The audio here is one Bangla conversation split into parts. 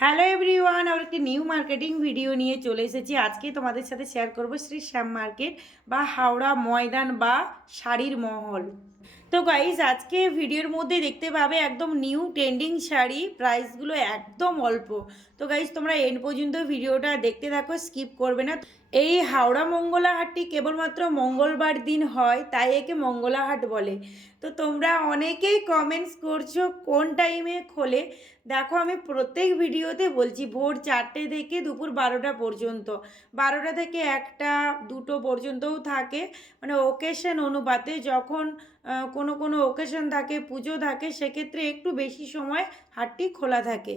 হ্যালো এভরিওয়ান আমার একটি নিউ মার্কেটিং ভিডিও নিয়ে চলে এসেছি। আজকে তোমাদের সাথে শেয়ার করব শ্রী শ্যাম মার্কেট বা হাওড়া ময়দান বা শাড়ির মহল। তো গাইজ আজকে ভিডিওর মধ্যে দেখতে পাবে একদম নিউ ট্রেন্ডিং শাড়ি প্রাইসগুলো একদম অল্প। তো গাইজ তোমরা এন পর্যন্ত ভিডিওটা দেখতে থাকো স্কিপ করবে না। এই হাওড়া মঙ্গলা হাটটি কেবলমাত্র মঙ্গলবার দিন হয়, তাই একে মঙ্গলা হাট বলে। তো তোমরা অনেকেই কমেন্টস করছ, কোন টাইমে খোলে? দেখো, আমি প্রত্যেক ভিডিওতে বলছি, ভোর চারটে থেকে দুপুর বারোটা পর্যন্ত। বারোটা থেকে একটা, দুটো পর্যন্তও থাকে। মানে ওকেশন অনুপাতে যখন কোনো কোনো ওকেশন থাকে, পুজো থাকে, সেক্ষেত্রে একটু বেশি সময় হাটটি খোলা থাকে।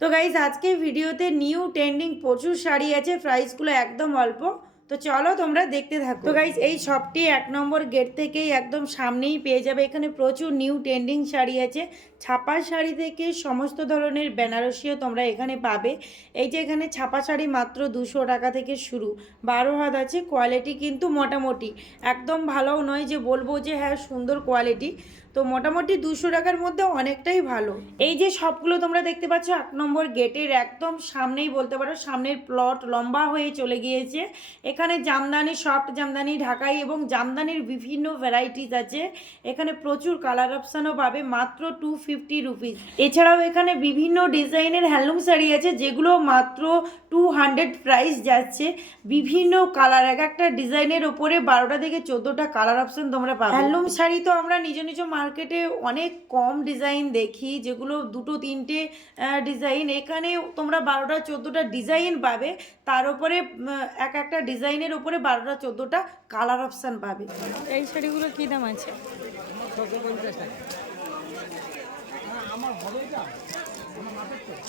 তো গাইজ আজকে ভিডিওতে নিউ ট্রেন্ডিং প্রচুর শাড়ি আছে প্রাইসগুলো একদম অল্প। তো চলো তোমরা দেখতে থাকো। তো গাইজ এই শপটি এক নম্বর গেট থেকেই একদম সামনেই পেয়ে যাবে। এখানে প্রচুর নিউ ট্রেন্ডিং শাড়ি আছে। ছাপা শাড়ি থেকে সমস্ত ধরনের বেনারসিও তোমরা এখানে পাবে। এই যে এখানে ছাপা শাড়ি মাত্র দুশো টাকা থেকে শুরু। বারো হাত আছে কোয়ালিটি কিন্তু মোটামুটি। একদম ভালোও নয় যে বলব যে হ্যাঁ সুন্দর কোয়ালিটি তো মোটামুটি দুশো টাকার মধ্যে অনেকটাই ভালো। এই যে সবগুলো তোমরা দেখতে পাচ্ছ, এক নম্বর গেটের একদম সামনেই বলতে পারো, সামনের প্লট লম্বা হয়ে চলে গিয়েছে। এখানে জামদানি সফট জামদানি ঢাকাই এবং জামদানির বিভিন্ন ভ্যারাইটিস আছে। এখানে প্রচুর কালার অপশানও পাবে, মাত্র টু রুপিস এছাড়াও এখানে বিভিন্ন ডিজাইনের হ্যান্ডলুম শাড়ি আছে যেগুলো মাত্র টু হান্ড্রেড প্রাইস যাচ্ছে। বিভিন্ন কালার এক একটা ডিজাইনের ওপরে বারোটা থেকে চোদ্দোটা কালার অপশন তোমরা পাবে। হ্যান্ডলুম শাড়ি তো আমরা নিজ নিজ মার্কেটে অনেক কম ডিজাইন দেখি যেগুলো দুটো তিনটে ডিজাইন এখানে তোমরা বারোটা চোদ্দোটা ডিজাইন পাবে। তার উপরে এক একটা ডিজাইনের উপরে বারোটা চোদ্দোটা কালার অপশান পাবে। এই শাড়িগুলো কী দাম আছে?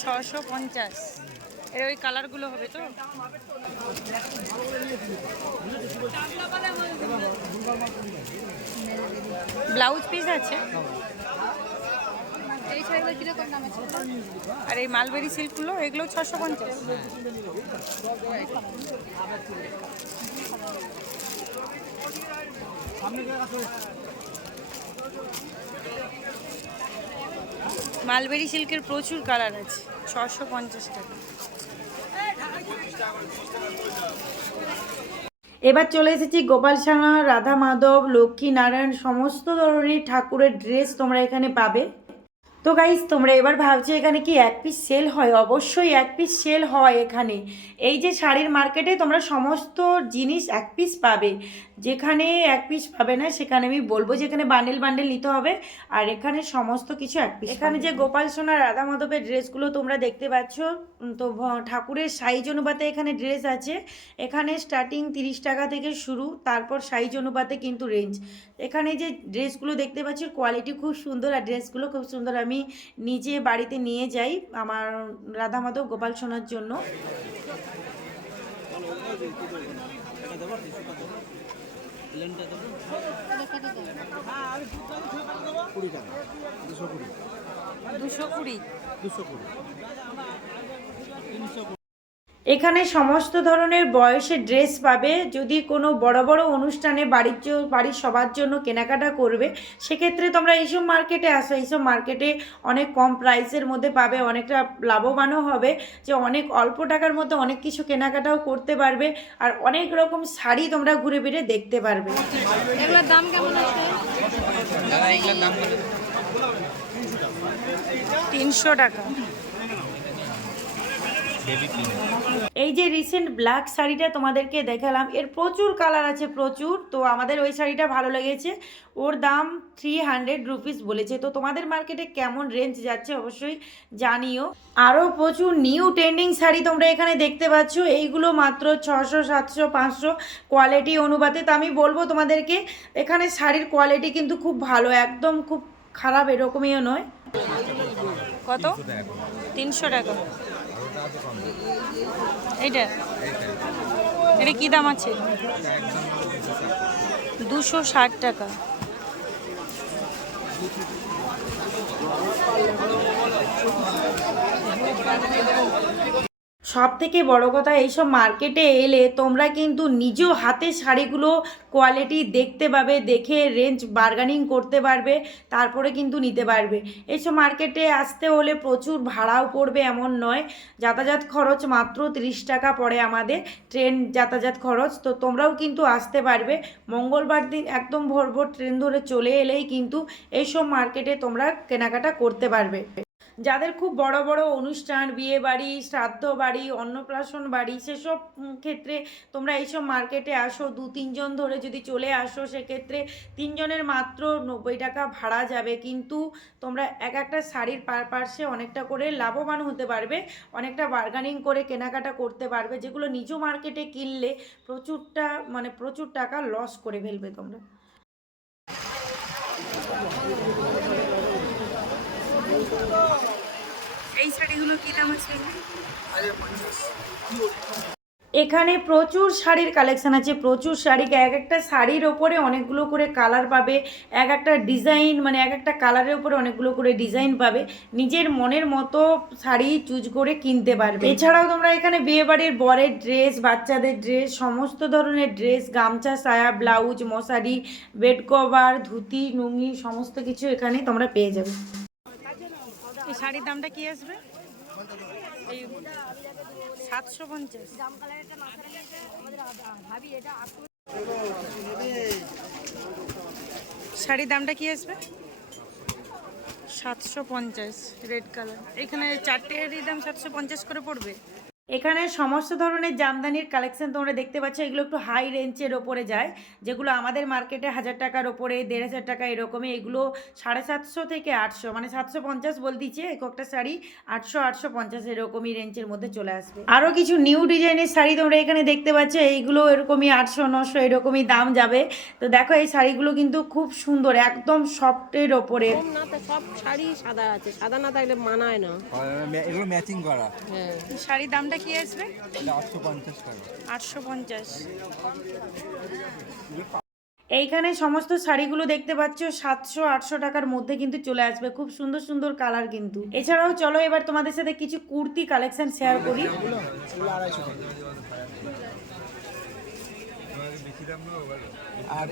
ছশো পঞ্চাশ। এর ওই কালারগুলো হবে তো? ব্লাউজ পিস আছে? আর এই মালবেরি সিল্কগুলো, এগুলো ছশো পঞ্চাশ। মালবেরি সিল্কের প্রচুর কালার আছে, ছশো পঞ্চাশ টাকা। এবার চলে এসেছি গোপাল সাঙা, রাধা মাধব, লক্ষ্মী নারায়ণ, সমস্ত ধরনের ঠাকুরের ড্রেস তোমরা এখানে পাবে। তো গাইস তোমরা এবার ভাবছ এখানে কি এক পিস সেল হয়? অবশ্যই এক পিস সেল হয় এখানে। এই যে শাড়ির মার্কেটে তোমরা সমস্ত জিনিস এক পিস পাবে। যেখানে এক পিস পাবে না সেখানে আমি বলব যে এখানে বান্ডেল বান্ডেল নিতে হবে। আর এখানে সমস্ত কিছু এক পিস এখানে যে গোপাল সোনা রাধা মাধবের ড্রেসগুলো তোমরা দেখতে পাচ্ছ তো ঠাকুরের সাইজ অনুপাতে এখানে ড্রেস আছে। এখানে স্টার্টিং তিরিশ টাকা থেকে শুরু তারপর সাইজ অনুপাতে কিন্তু রেঞ্জ এখানে যে ড্রেসগুলো দেখতে পাচ্ছ কোয়ালিটি খুব সুন্দর আর ড্রেসগুলো খুব সুন্দর। আমি নিজে বাড়িতে নিয়ে যাই আমার রাধা মাধব গোপাল সোনার জন্য। দুশো কুড়ি। এখানে সমস্ত ধরনের বয়সের ড্রেস পাবে। যদি কোনো বড় বড় অনুষ্ঠানে বাড়ির বাড়ির সবার জন্য কেনাকাটা করবে সেক্ষেত্রে তোমরা এইসব মার্কেটে আসো। এইসব মার্কেটে অনেক কম প্রাইসের মধ্যে পাবে অনেকটা লাভবানও হবে। যে অনেক অল্প টাকার মধ্যে অনেক কিছু কেনাকাটাও করতে পারবে আর অনেক রকম শাড়ি তোমরা ঘুরে ফিরে দেখতে পারবে। এগুলোর দাম কেমন আছে? তিনশো টাকা। এই যে রিসেন্ট ব্ল্যাক শাড়িটা তোমাদেরকে দেখালাম এর প্রচুর কালার আছে প্রচুর। তো আমাদের ওই শাড়িটা ভালো লেগেছে। ওর দাম থ্রি হান্ড্রেড রুপিস বলেছে। তো তোমাদের মার্কেটে কেমন রেঞ্জ যাচ্ছে অবশ্যই জানিও। আরও প্রচুর নিউ ট্রেন্ডিং শাড়ি তোমরা এখানে দেখতে পাচ্ছ। এইগুলো মাত্র ছশো সাতশো পাঁচশো কোয়ালিটি অনুপাতে। তো আমি বলব তোমাদেরকে এখানে শাড়ির কোয়ালিটি কিন্তু খুব ভালো একদম খুব খারাপ এরকমইও নয়। কত? তিনশো টাকা। এইটা? এটা কি দাম আছে? দুশো ষাট টাকা। সব থেকে বড় কথা, এইসব মার্কেটে এলে তোমরা কিন্তু নিজ হাতে শাড়িগুলো কোয়ালিটি দেখতে পাবে, দেখে রেঞ্জ বার্গানিং করতে পারবে, তারপরে কিন্তু নিতে পারবে। এইসব মার্কেটে আসতে হলে প্রচুর ভাড়াও পড়বে এমন নয়। যাতায়াত খরচ মাত্র তিরিশ টাকা পড়ে আমাদের ট্রেন যাতায়াত খরচ, তো তোমরাও কিন্তু আসতে পারবে। মঙ্গলবার দিন একদম ভোর ভোর ট্রেন ধরে চলে এলেই কিন্তু এইসব মার্কেটে তোমরা কেনাকাটা করতে পারবে। যাদের খুব বড় বড় অনুষ্ঠান, বিয়ে বাড়ি, শ্রাদ্ধ বাড়ি, অন্নপ্রাশন বাড়ি, সেসব ক্ষেত্রে তোমরা এইসব মার্কেটে আসো, দু, তিনজন ধরে যদি চলে আসো, সেক্ষেত্রে তিনজনের মাত্র নব্বই টাকা ভাড়া যাবে। কিন্তু তোমরা এক একটা শাড়ির পার পার্শ্বে অনেকটা করে লাভবান হতে পারবে, অনেকটা বার্গানিং করে কেনাকাটা করতে পারবে, যেগুলো নিজ মার্কেটে কিনলে প্রচুরটা মানে প্রচুর টাকা লস করে ফেলবে তোমরা। এই শাড়িগুলো এখানে প্রচুর শাড়ির কালেকশন আছে, প্রচুর শাড়ি। এক একটা শাড়ির ওপরে অনেকগুলো করে কালার পাবে, এক একটা ডিজাইন মানে এক একটা কালারের উপরে অনেকগুলো করে ডিজাইন পাবে। নিজের মনের মতো শাড়ি চুজ করে কিনতে পারবে। এছাড়াও তোমরা এখানে বিয়েবাড়ির বরের ড্রেস বাচ্চাদের ড্রেস সমস্ত ধরনের ড্রেস গামছা, সায়া ব্লাউজ মশারি বেড কভার ধুতি নুঙ্গি সমস্ত কিছু এখানে তোমরা পেয়ে যাবে। শাড়ির দামটা কি আসবে? সাতশো পঞ্চাশ। শাড়ির দামটা কি আসবে? সাতশো পঞ্চাশ, রেড কালার। এখানে চারটেরই দাম সাতশো পঞ্চাশ করে পড়বে? এখানে সমস্ত ধরনের জামদানির কালেকশন তোমরা দেখতে পাচ্ছ। এগুলো একটু হাই রেঞ্জের ওপরে যায়। যেগুলো আমাদের মার্কেটে হাজার টাকার ওপরে দেড় হাজার টাকা এরকমই। এগুলো সাড়ে সাতশো থেকে আটশো মানে সাতশো পঞ্চাশ বলতেছে এক একটা শাড়ি আটশো আটশো পঞ্চাশ এরকমই রেঞ্জের মধ্যে চলে আসবে। আরও কিছু নিউ ডিজাইনের শাড়ি তোমরা এখানে দেখতে পাচ্ছ। এইগুলো এরকমই আটশো নশো এরকমই দাম যাবে। তো দেখো এই শাড়িগুলো কিন্তু খুব সুন্দর একদম সফটের ওপরে। না তো সব শাড়ি সাদা আছে। সাদা না থাকলে মানায় না। এগুলো ম্যাচিং করা। হ্যাঁ। শাড়ির দামটা কি আসবে? আটশো পঞ্চাশ আটশো পঞ্চাশ। এইখানে সমস্ত শাড়িগুলো দেখতে পাচ্ছ সাতশো আটশো টাকার মধ্যে কিন্তু চলে আসবে। খুব সুন্দর সুন্দর কালার কিন্তু। এছাড়াও চলো এবার তোমাদের সাথে কিছু কুর্তি কালেকশন শেয়ার করি। আর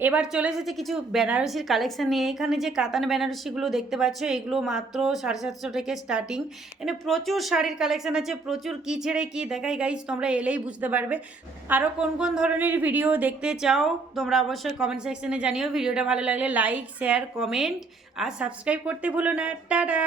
এবার চলে এসেছে কিছু বেনারসির কালেকশান নিয়ে। এখানে যে কাতান বেনারসিগুলো দেখতে পাচ্ছ, এগুলো মাত্র সাড়ে সাতশো থেকে স্টার্টিং এখানে প্রচুর শাড়ির কালেকশান আছে, প্রচুর কি ছেড়ে কি দেখাই গাইজ তোমরা এলেই বুঝতে পারবে। আরও কোন কোন ধরনের ভিডিও দেখতে চাও, তোমরা অবশ্যই কমেন্ট সেকশনে জানিও। ভিডিওটা ভালো লাগলে লাইক শেয়ার কমেন্ট আর সাবস্ক্রাইব করতে ভুলো না। টাটা!